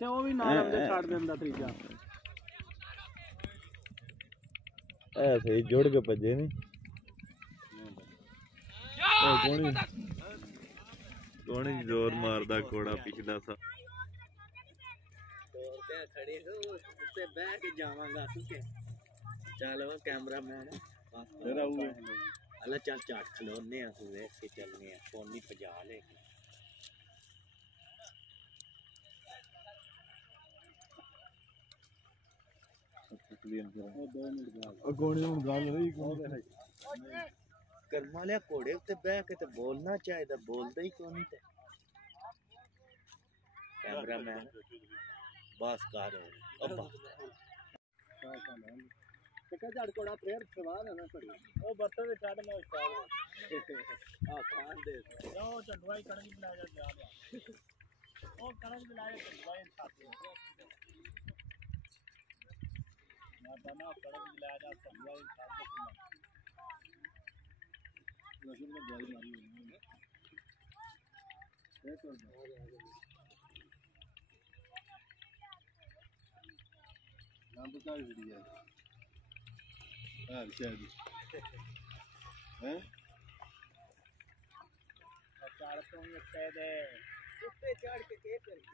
ਤੇ ਉਹ ਵੀ ਨਾਲ ਆਉਂਦੇ ਛੱਡ ਦਿੰਦਾ ਤੀਜਾ ऐसे ही जुड़ के भजे नहीं कौन जोर मारदा घोड़ा पिछला सा खड़े हो उससे बह के जावांगा ठीक है चल वो कैमरामैन अल्लाह चल चाट खलोने हुए के चलने फोनी पजा ले कर्मा लिया घोड़े उत्ते बह के ते बोलना चाहिए बोलदा ही क्यों नहीं ते कैमरामैन बस कर अब्बा ते जड़ कोड़ा फिर सवाल है ना पड़ी ओ बर्तन दे छड़ मैं उस्ताद आ खान दे ओ चंडवाई कड़क मिला जा ओ कड़क मिला जा चंडवाई साथ मैं बना कड़क मिला जा चंडवाई साथ लगे में गोली मारी है तो नाम बता वीडियो हां शायद हैं चार तो ये दे ऊपर चढ़ के करी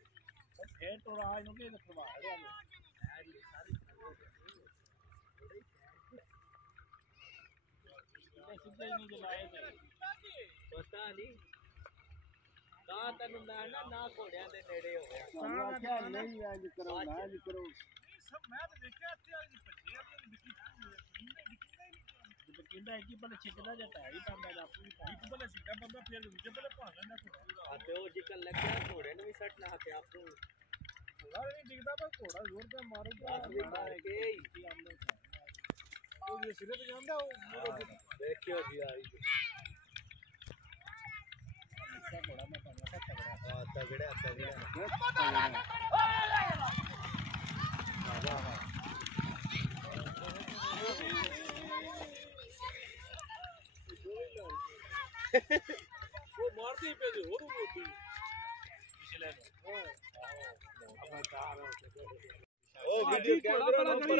और फिर तो आज नु के करवा अरे सीधे नहीं जलाए थे पता नहीं ना तनु ना घोड़ियां दे नेड़े हो गया क्या नहीं आज करो ना नहीं करो सब मैं तो देखया आते आज भज्जे बकिंदा है कि भले छिकदा जाता है ही पांदा आपू एक भले सीधा बंदा फिर दूसरे भले भागा ना आते हो जिकल लग गया घोड़े ने भी सट ना के आपको घोड़ा नहीं दिखदा पर घोड़ा जोर से मारो मार के ही हमने वो ये सिरे पे ਜਾਂਦਾ ਉਹ देखियो जी आई अच्छा घोड़ा मैं पाना तगड़ा हां तगड़ा वो मारती पे जो और मोटी पिछले अब कार ओ वीडियो कैमरा नंबर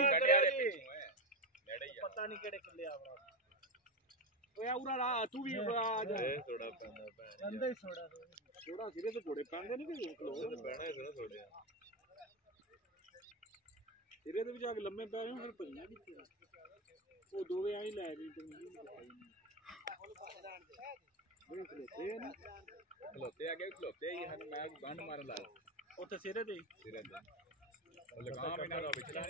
पता नहीं केड़े किले आवरा ओए औरा रा तू भी आज थोड़ा बंदे थोड़ा सिरे से घोड़े पांगे नहीं कि खलो बैठा है थोड़े सिरे ते भी जाके लम्बे पै रहे फिर भजना भी वो दोवे आई ले रही तुम खलोते आगे खलोते ही हन मैं गन मार ला ओते सिरे ते लगा में ना पिछला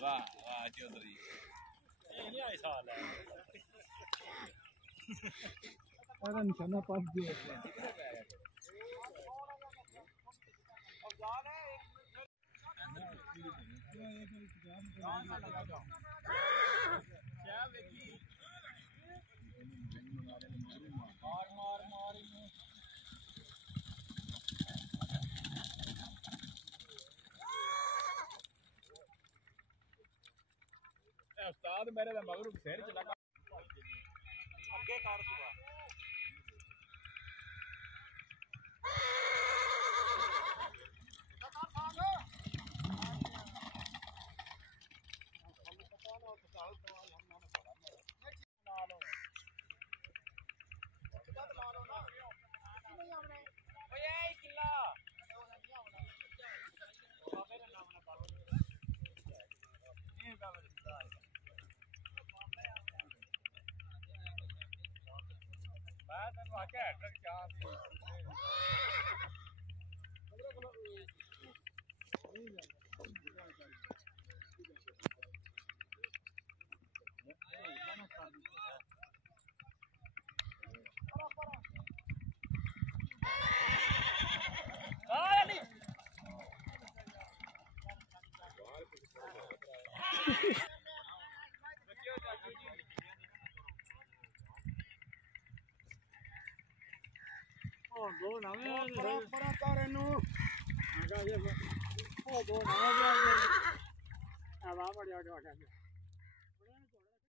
वाह वाह चौधरी ये नहीं आई साल है अगर निशाना पास दिया अब जान है क्या देखी मार मार मार उस्ताद मेरे दा मगरू सिर च लगा अगे कार सुआ मैं तेन आख्या ट्रक चाह दो नवे पर नु ਆਗਾ ਜੇ ਉਹ ਦੋ ਨਾ ਆ ਵਾਹ ਬੜਿਆ ਗਿਆ